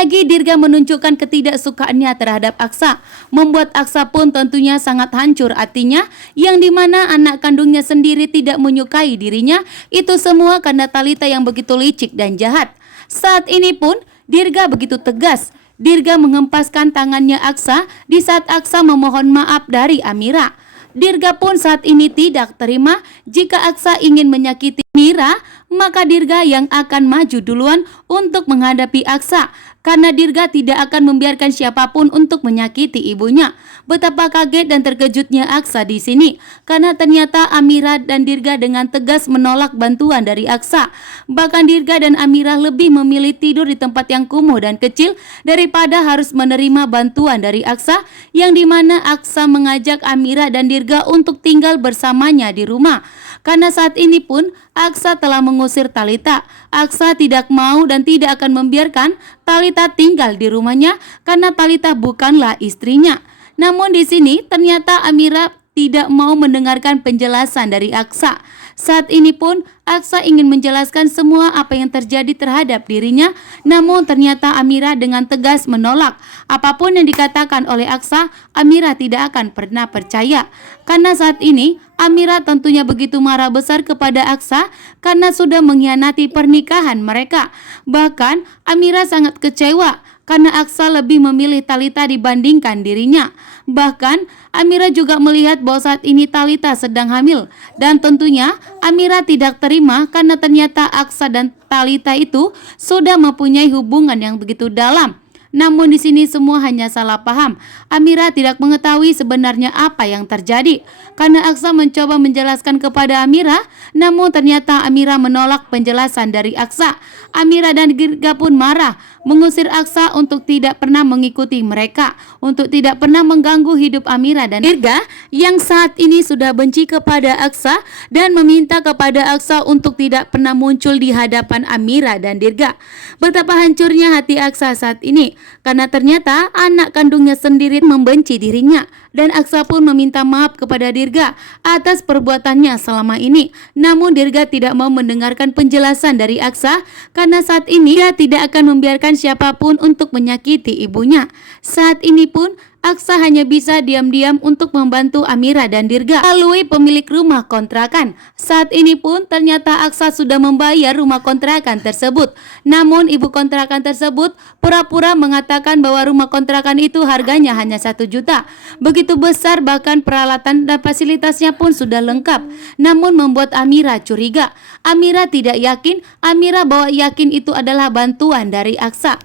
Lagi-lagi Dirga menunjukkan ketidaksukaannya terhadap Aksa, membuat Aksa pun tentunya sangat hancur hatinya, yang dimana anak kandungnya sendiri tidak menyukai dirinya. Itu semua karena Talitha yang begitu licik dan jahat. Saat ini pun Dirga begitu tegas. Dirga menghempaskan tangannya Aksa di saat Aksa memohon maaf dari Amira. Dirga pun saat ini tidak terima jika Aksa ingin menyakiti Amira, maka Dirga yang akan maju duluan untuk menghadapi Aksa, karena Dirga tidak akan membiarkan siapapun untuk menyakiti ibunya. Betapa kaget dan terkejutnya Aksa di sini, karena ternyata Amira dan Dirga dengan tegas menolak bantuan dari Aksa. Bahkan Dirga dan Amira lebih memilih tidur di tempat yang kumuh dan kecil daripada harus menerima bantuan dari Aksa, yang dimana Aksa mengajak Amira dan Dirga untuk tinggal bersamanya di rumah. Karena saat ini pun Aksa telah mengusir Talitha. Aksa tidak mau dan tidak akan membiarkan Talitha tinggal di rumahnya karena Talitha bukanlah istrinya. Namun di sini ternyata Amira tidak mau mendengarkan penjelasan dari Aksa. Saat ini pun Aksa ingin menjelaskan semua apa yang terjadi terhadap dirinya, namun ternyata Amira dengan tegas menolak. Apapun yang dikatakan oleh Aksa, Amira tidak akan pernah percaya. Karena saat ini Amira tentunya begitu marah besar kepada Aksa karena sudah mengkhianati pernikahan mereka. Bahkan Amira sangat kecewa karena Aksa lebih memilih Talitha dibandingkan dirinya. Bahkan Amira juga melihat bahwa saat ini Talitha sedang hamil, dan tentunya Amira tidak terima karena ternyata Aksa dan Talitha itu sudah mempunyai hubungan yang begitu dalam. Namun di sini semua hanya salah paham. Amira tidak mengetahui sebenarnya apa yang terjadi. Karena Aksa mencoba menjelaskan kepada Amira, namun ternyata Amira menolak penjelasan dari Aksa. Amira dan Dirga pun marah, mengusir Aksa untuk tidak pernah mengikuti mereka, untuk tidak pernah mengganggu hidup Amira dan Dirga yang saat ini sudah benci kepada Aksa, dan meminta kepada Aksa untuk tidak pernah muncul di hadapan Amira dan Dirga. Betapa hancurnya hati Aksa saat ini, karena ternyata anak kandungnya sendiri membenci dirinya, dan Aksa pun meminta maaf kepada Dirga atas perbuatannya selama ini. Namun Dirga tidak mau mendengarkan penjelasan dari Aksa, karena saat ini dia tidak akan membiarkan siapapun untuk menyakiti ibunya. Saat ini pun Aksa hanya bisa diam-diam untuk membantu Amira dan Dirga melalui pemilik rumah kontrakan. Saat ini pun ternyata Aksa sudah membayar rumah kontrakan tersebut. Namun ibu kontrakan tersebut pura-pura mengatakan bahwa rumah kontrakan itu harganya hanya 1 juta. Begitu besar, bahkan peralatan dan fasilitasnya pun sudah lengkap. Namun membuat Amira curiga. Amira tidak yakin, Amira bawa yakin itu adalah bantuan dari Aksa.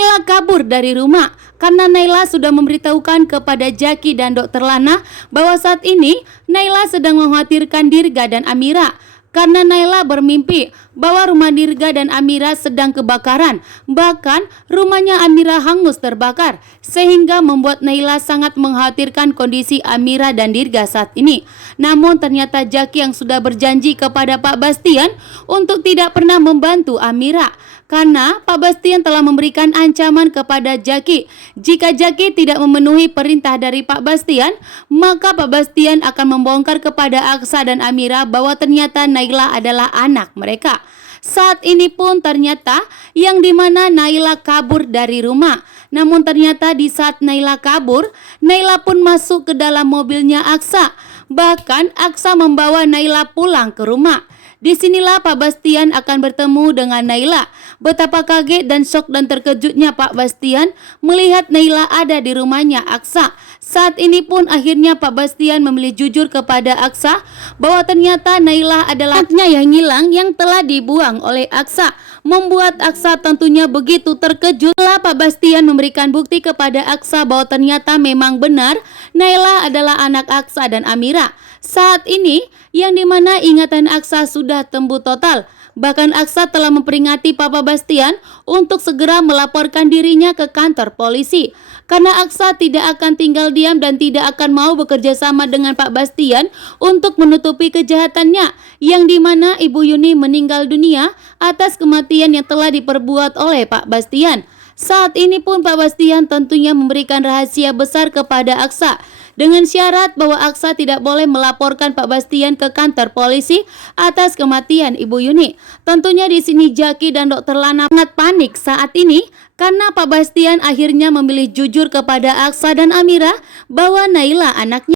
Naila kabur dari rumah karena Naila sudah memberitahukan kepada Jaki dan Dokter Lana bahwa saat ini Naila sedang mengkhawatirkan Dirga dan Amira. Karena Naila bermimpi bahwa rumah Dirga dan Amira sedang kebakaran. Bahkan rumahnya Amira hangus terbakar, sehingga membuat Naila sangat mengkhawatirkan kondisi Amira dan Dirga saat ini. Namun ternyata Jaki yang sudah berjanji kepada Pak Bastian untuk tidak pernah membantu Amira, karena Pak Bastian telah memberikan ancaman kepada Jaki. Jika Jaki tidak memenuhi perintah dari Pak Bastian, maka Pak Bastian akan membongkar kepada Aksa dan Amira bahwa ternyata Naila adalah anak mereka. Saat ini pun ternyata yang dimana Naila kabur dari rumah. Namun ternyata di saat Naila kabur, Naila pun masuk ke dalam mobilnya Aksa. Bahkan Aksa membawa Naila pulang ke rumah. Disinilah Pak Bastian akan bertemu dengan Naila. Betapa kaget dan shock dan terkejutnya Pak Bastian melihat Naila ada di rumahnya Aksa. Saat ini pun akhirnya Pak Bastian memilih jujur kepada Aksa bahwa ternyata Naila adalah anaknya yang hilang yang telah dibuang oleh Aksa. Membuat Aksa tentunya begitu terkejut setelah Pak Bastian memberikan bukti kepada Aksa bahwa ternyata memang benar Naila adalah anak Aksa dan Amira. Saat ini yang dimana ingatan Aksa sudah tembuh total. Bahkan Aksa telah memperingati Papa Bastian untuk segera melaporkan dirinya ke kantor polisi. Karena Aksa tidak akan tinggal diam dan tidak akan mau bekerja sama dengan Pak Bastian untuk menutupi kejahatannya, yang dimana Ibu Yuni meninggal dunia atas kematian yang telah diperbuat oleh Pak Bastian. Saat ini pun Pak Bastian tentunya memberikan rahasia besar kepada Aksa, dengan syarat bahwa Aksa tidak boleh melaporkan Pak Bastian ke kantor polisi atas kematian Ibu Yuni. Tentunya di sini Jaki dan Dokter Lana sangat panik saat ini karena Pak Bastian akhirnya memilih jujur kepada Aksa dan Amira bahwa Naila anaknya.